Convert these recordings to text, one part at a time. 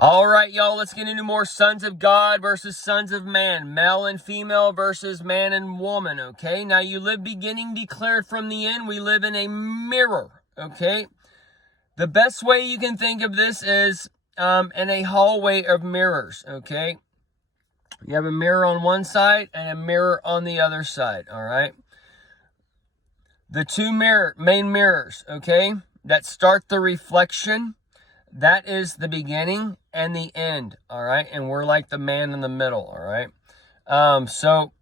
All right, y'all, let's get into more sons of God versus sons of man, male and female versus man and woman, okay? Now, you live beginning declared from the end. We live in a mirror, okay? The best way you can think of this is in a hallway of mirrors, okay? You have a mirror on one side and a mirror on the other side, all right? The two main mirrors, okay, that start the reflection, that is the beginning and the end, all right? And we're like the man in the middle, all right? So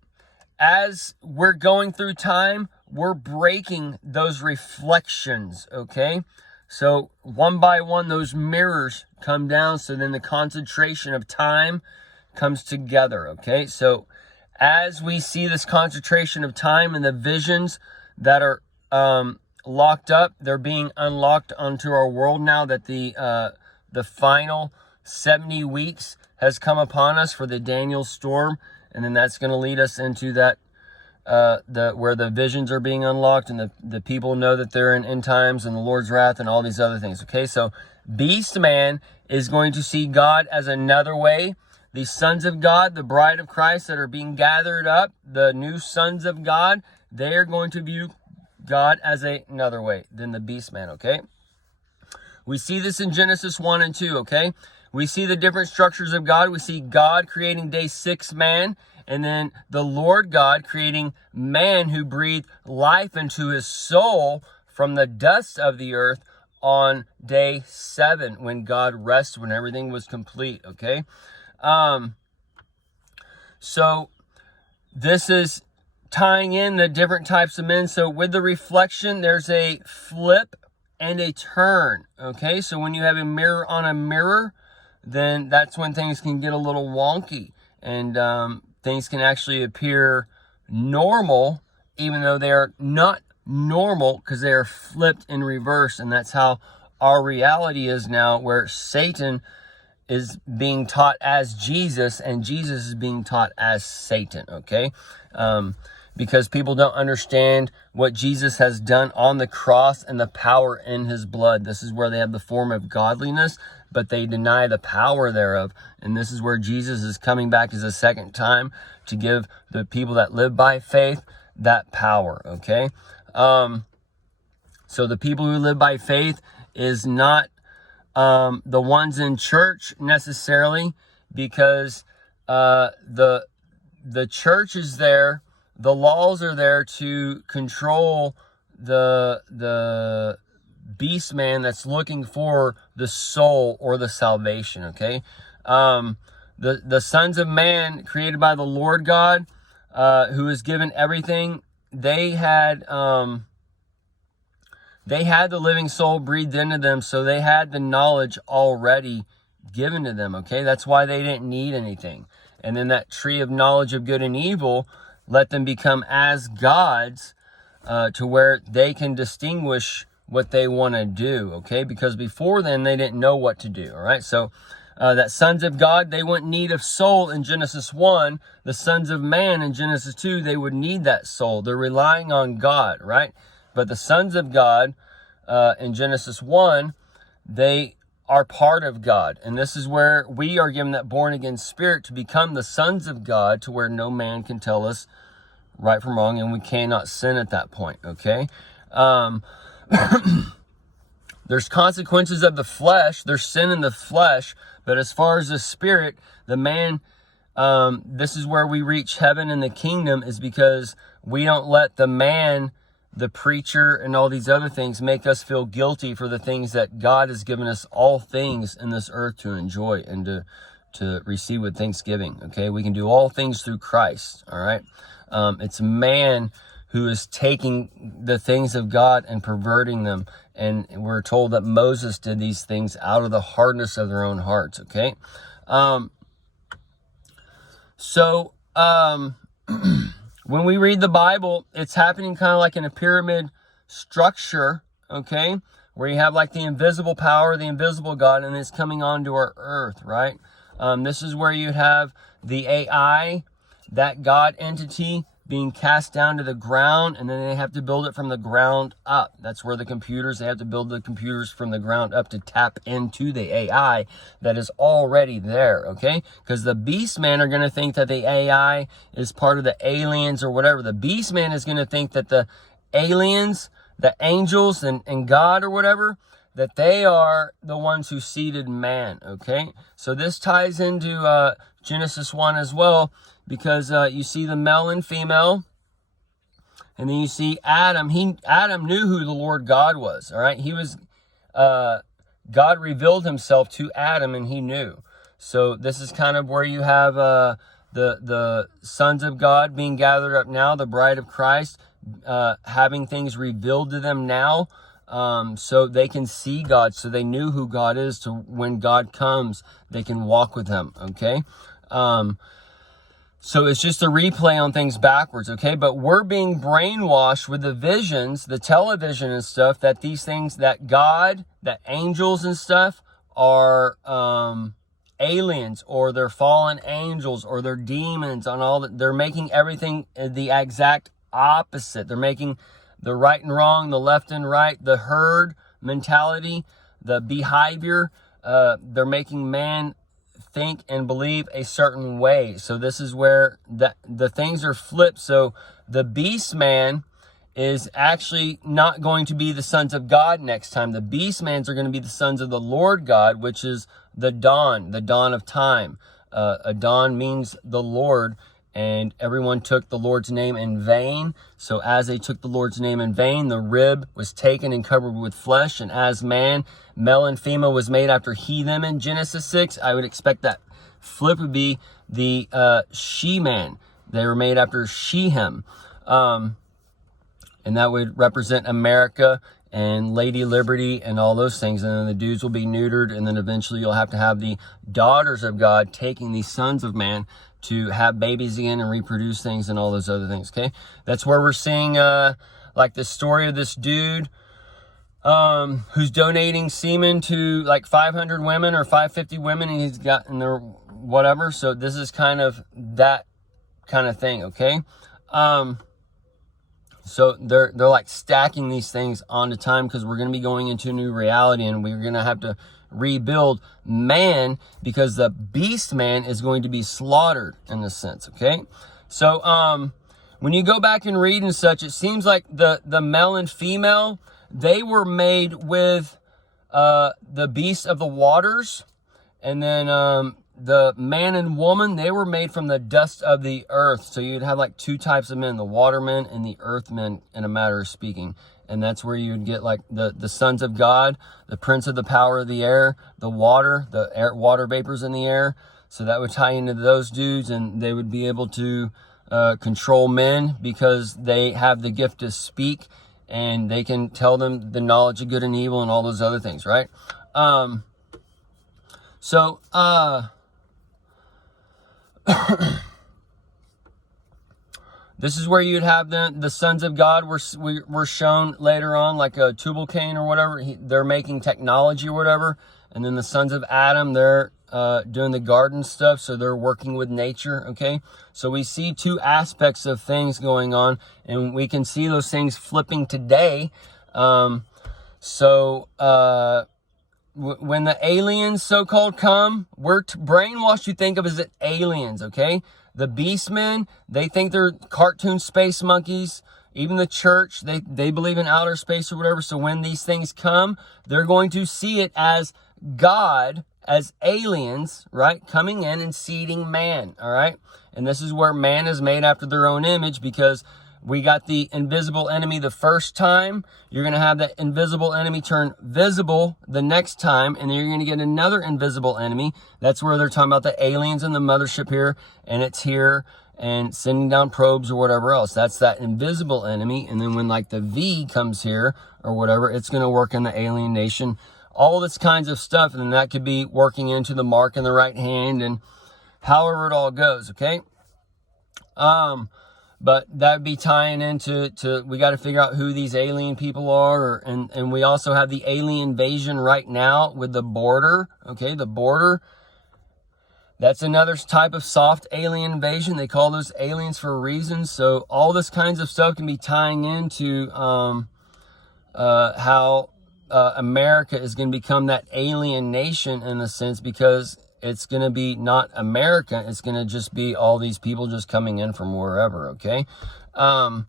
as we're going through time, we're breaking those reflections, okay? So one by one, those mirrors come down, so then the concentration of time comes together, okay? So as we see this concentration of time and the visions that are locked up, they're being unlocked onto our world now that the final 70 weeks has come upon us for the Daniel storm, and then that's going to lead us into that where the visions are being unlocked and the people know that they're in end times and the Lord's wrath and all these other things. Okay, so beast man is going to see God as another way. The sons of God, the bride of Christ that are being gathered up, the new sons of God, they are going to view God as another way than the beast man, okay? We see this in Genesis 1 and 2, okay? We see the different structures of God. We see God creating day 6 man, and then the Lord God creating man who breathed life into his soul from the dust of the earth on day 7 when God rested, when everything was complete, okay? So this is tying in the different types of men. So with the reflection, there's a flip and a turn, okay? So when you have a mirror on a mirror, then that's when things can get a little wonky and things can actually appear normal, even though they are not normal because they are flipped in reverse. And that's how our reality is now, where Satan is being taught as Jesus and Jesus is being taught as Satan, okay? Because people don't understand what Jesus has done on the cross and the power in his blood. This is where they have the form of godliness, but they deny the power thereof. And this is where Jesus is coming back as a second time to give the people that live by faith that power, okay? So the people who live by faith is not the ones in church necessarily, because the church is there. The laws are there to control the beast man that's looking for the soul or the salvation, okay? The sons of man created by the Lord God, who is given everything, they had the living soul breathed into them, so they had the knowledge already given to them, okay? That's why they didn't need anything. And then that tree of knowledge of good and evil let them become as gods, to where they can distinguish what they want to do, okay? Because before then, they didn't know what to do, all right? So that sons of God, they wouldn't need a soul in Genesis 1. The sons of man in Genesis 2, they would need that soul. They're relying on God, right? But the sons of God in Genesis 1, they are part of God. And this is where we are given that born-again spirit to become the sons of God, to where no man can tell us right from wrong, and we cannot sin at that point, okay? There's consequences of the flesh. There's sin in the flesh. But as far as the spirit, the man, this is where we reach heaven in the kingdom, is because we don't let the man, the preacher, and all these other things make us feel guilty for the things that God has given us all things in this earth to enjoy and to receive with thanksgiving, okay? We can do all things through Christ, all right? It's man who is taking the things of God and perverting them. And we're told that Moses did these things out of the hardness of their own hearts, okay? When we read the Bible, it's happening kind of like in a pyramid structure, okay? Where you have like the invisible power, the invisible God, and it's coming onto our earth, right? This is where you have the AI, that God entity being cast down to the ground, and then they have to build it from the ground up. That's where they have to build the computers from the ground up to tap into the AI that is already there, okay? Because the beast man are going to think that the AI is part of the aliens or whatever. The beast man is going to think that the aliens, the angels, and God or whatever, that they are the ones who seeded man, okay? So this ties into Genesis 1 as well, because you see the male and female, and then you see Adam. Adam knew who the Lord God was, all right? He was, God revealed himself to Adam, and he knew. So this is kind of where you have the sons of God being gathered up now, the bride of Christ, having things revealed to them now, so they can see God, so they knew who God is, so when God comes, they can walk with him, okay? So it's just a replay on things backwards, okay? But we're being brainwashed with the visions, the television and stuff, that these things, that God, that angels and stuff are aliens, or they're fallen angels, or they're demons, on all that. They're making everything the exact opposite. They're making the right and wrong, the left and right, the herd mentality, the behavior. They're making man think and believe a certain way. So this is where the things are flipped. So the beast man is actually not going to be the sons of God next time. The beast mans are going to be the sons of the Lord God, which is the dawn of time. A dawn means the Lord. And everyone took the Lord's name in vain. So as they took the Lord's name in vain, the rib was taken and covered with flesh. And as man, male and female, was made after he, them in Genesis 6, I would expect that flip would be the she-man. They were made after she, him. And that would represent America and Lady Liberty and all those things. And then the dudes will be neutered. And then eventually you'll have to have the daughters of God taking the sons of man to have babies again and reproduce things and all those other things, okay? That's where we're seeing, like, the story of this dude who's donating semen to, like, 500 women or 550 women, and he's got, and they're whatever. So this is kind of that kind of thing, okay? So they're like stacking these things onto time, because we're going to be going into a new reality, and we're going to have to rebuild man, because the beast man is going to be slaughtered in this sense, okay? So when you go back and read and such, it seems like the male and female, they were made with the beast of the waters, and then the man and woman, they were made from the dust of the earth. So you'd have like two types of men, the water men and the earth men, in a matter of speaking. And that's where you'd get like the sons of God, the prince of the power of the air, the water vapors in the air. So that would tie into those dudes, and they would be able to control men, because they have the gift to speak, and they can tell them the knowledge of good and evil and all those other things, right? This is where you'd have the sons of God were shown later on, like a Tubal-Cain or whatever. They're making technology or whatever. And then the sons of Adam, they're doing the garden stuff. So they're working with nature, okay? So we see two aspects of things going on, and we can see those things flipping today. When the aliens so-called come, we're brainwashed. You think of as aliens, okay? The beastmen, they think they're cartoon space monkeys. Even the church, they believe in outer space or whatever. So when these things come, they're going to see it as God, as aliens, right? Coming in and seeding man, all right? And this is where man is made after their own image, because we got the invisible enemy the first time. You're going to have that invisible enemy turn visible the next time. And then you're going to get another invisible enemy. That's where they're talking about the aliens in the mothership here. And it's here and sending down probes or whatever else. That's that invisible enemy. And then when like the V comes here or whatever, it's going to work in the alien nation. All this kinds of stuff. And then that could be working into the mark in the right hand, and however it all goes, okay? But that'd be tying into we got to figure out who these alien people are, and we also have the alien invasion right now with the border. Okay, the border That's another type of soft alien invasion. They call those aliens for a reason. So all this kinds of stuff can be tying into how America is going to become that alien nation in a sense, because it's going to be not America. It's going to just be all these people just coming in from wherever, okay? All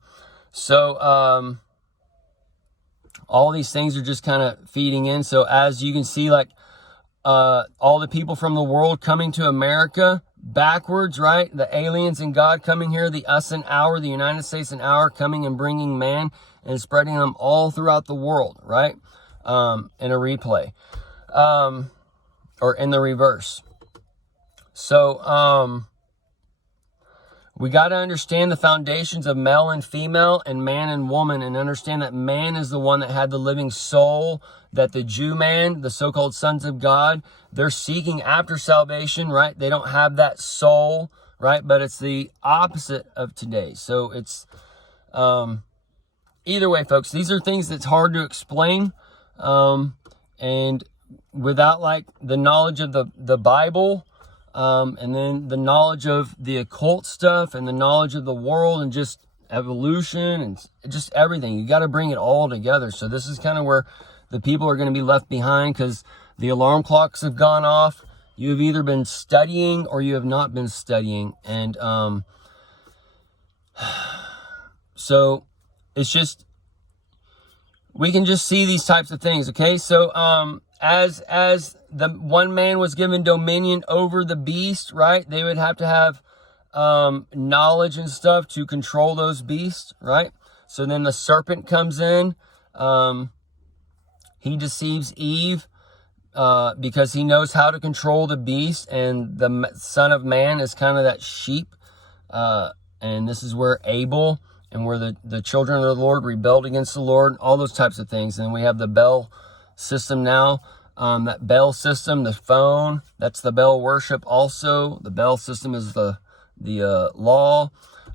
these things are just kind of feeding in. So as you can see, like, all the people from the world coming to America backwards, right? The aliens and God coming here, the us and our, the United States and our, coming and bringing man and spreading them all throughout the world, right? In a replay, or in the reverse. So, we got to understand the foundations of male and female and man and woman, and understand that man is the one that had the living soul, that the Jew man, the so-called sons of God, they're seeking after salvation, right? They don't have that soul, right? But it's the opposite of today. So it's, either way, folks, these are things that's hard to explain. And without like the knowledge of the Bible, and then the knowledge of the occult stuff and the knowledge of the world and just evolution and just everything. You got to bring it all together. So this is kind of where the people are going to be left behind, because the alarm clocks have gone off. You have either been studying or you have not been studying. And so it's just, we can just see these types of things, okay? So as the one man was given dominion over the beast, right? They would have to have knowledge and stuff to control those beasts, right? So then the serpent comes in. He deceives Eve because he knows how to control the beast, and the Son of Man is kind of that sheep. And this is where Abel and where the children of the Lord rebelled against the Lord, all those types of things. And we have the Bell system now. That Bell system, the phone, that's the Bell worship also. The Bell system is the law,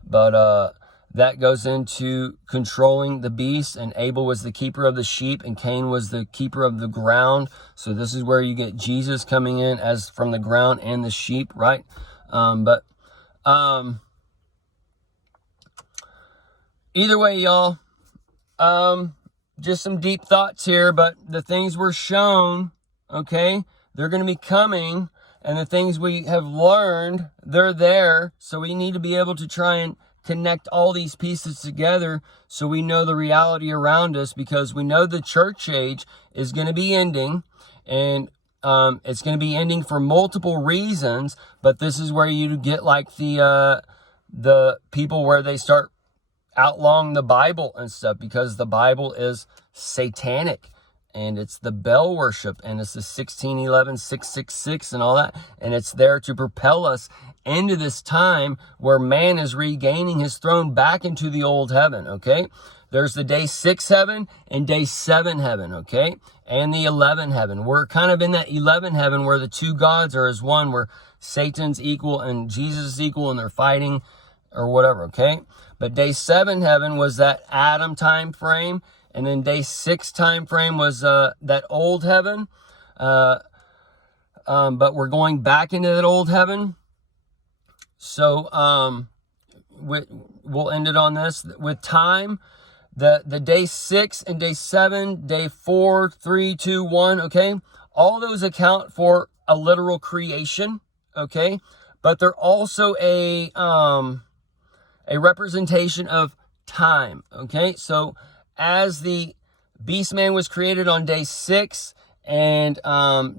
but that goes into controlling the beast, and Abel was the keeper of the sheep, and Cain was the keeper of the ground. So this is where you get Jesus coming in as from the ground and the sheep, right? Either way, y'all, just some deep thoughts here, but the things we're shown, okay, they're going to be coming, and the things we have learned, they're there. So we need to be able to try and connect all these pieces together so we know the reality around us, because we know the church age is going to be ending, and it's going to be ending for multiple reasons. But this is where you get like the people where they start outlawing the Bible and stuff, because the Bible is satanic, and it's the Bell worship, and it's the 1611 666 and all that, and it's there to propel us into this time where man is regaining his throne back into the old heaven, okay? There's the day 6 heaven and day 7 heaven, okay? And the 11 heaven. We're kind of in that 11 heaven where the two gods are as one, where Satan's equal and Jesus is equal, and they're fighting or whatever, okay? But day 7 heaven was that Adam time frame, and then day 6 time frame was that old heaven. But we're going back into that old heaven. So we'll end it on this with time. The day 6 and day 7, day 4, 3, 2, 1. Okay, all those account for a literal creation. Okay, but they're also a representation of time. Okay, so as the beast man was created on day 6 and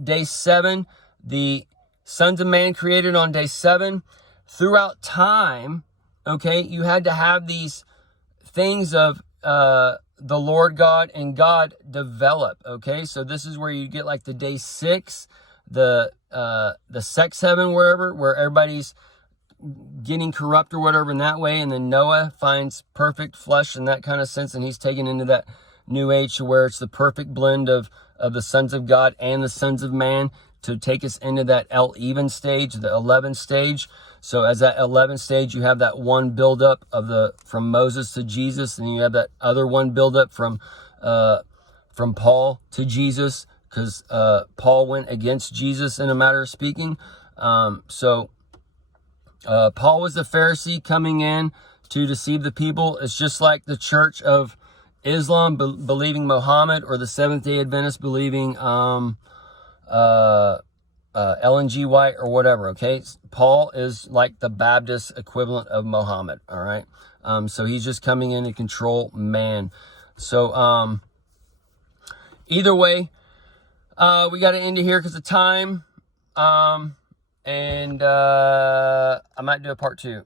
day 7, the sons of man created on day 7. Throughout time, okay, you had to have these things of the Lord God and God develop. Okay, so this is where you get like the day 6, the sex heaven, where everybody's getting corrupt or whatever in that way, and then Noah finds perfect flesh in that kind of sense, and he's taken into that new age where it's the perfect blend of the sons of God and the sons of man to take us into that even stage, the 11 stage. So as that 11 stage, you have that one buildup of from Moses to Jesus, and you have that other one buildup from Paul to Jesus, because Paul went against Jesus in a matter of speaking. So Paul was the Pharisee coming in to deceive the people. It's just like the Church of Islam believing Muhammad, or the Seventh-day Adventists believing Ellen G. White or whatever, okay? Paul is like the Baptist equivalent of Muhammad, all right? So he's just coming in to control man. So either way, we got to end it here because of time. And I might do a part 2.